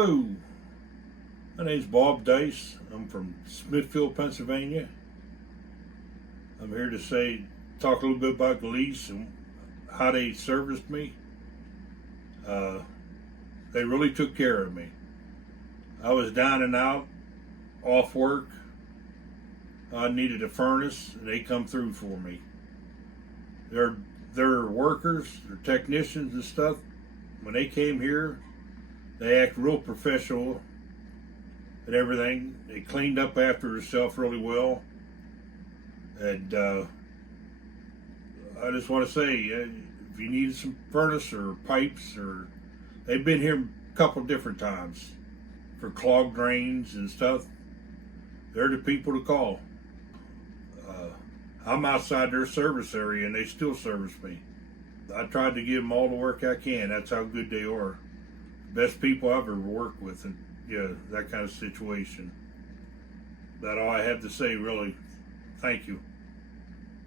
Hello, my name's Bob Dice. I'm from Smithfield, Pennsylvania. I'm here to talk a little bit about Gillece and how they serviced me. They really took care of me. I was down and out, off work. I needed a furnace, and they come through for me. They're workers, they're technicians and stuff. When they came here, they act real professional and everything. They cleaned up after themselves really well. And I just want to say, if you need some furnace or pipes, they've been here a couple different times for clogged drains and stuff. They're the people to call. I'm outside their service area and they still service me. I tried to give them all the work I can. That's how good they are. Best people I've ever worked with, and that kind of situation. That's all I have to say, really. Thank you.